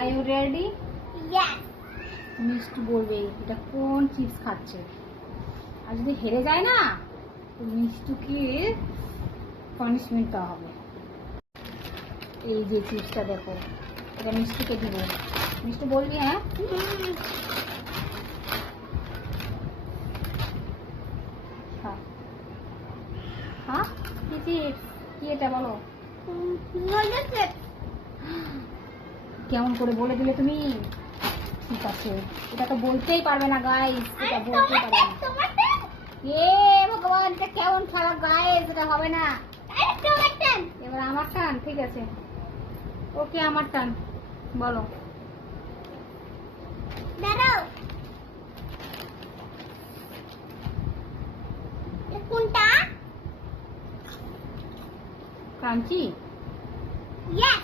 Are you ready? Yes. মিষ্টি বলবে এটা কোন চিপস খাচ্ছে, আর যদি হেরে যায় না তো মিষ্টিকে পানিশমেন্ট দেওয়া হবে। এই যে চিপসটা দেখো, এটা মিষ্টিকে দিব। মিষ্টি বলবি? হ্যাঁ, হ্যাঁ কি চিপস, কি এটা বলো? কেমন করে বলে দিলে তুমি? ঠিক আছে, এটা তো বলতেই পারবে না গাইস, এটা বলতেই পারবে না। এ ভগবান, এটা কেমন খারাপ গাইস, এটা হবে না। এবার আমার টান, ঠিক আছে, ওকে আমার টান, বলো। দাঁড়াও, কোনটা? ক্রাঞ্চি? Yes.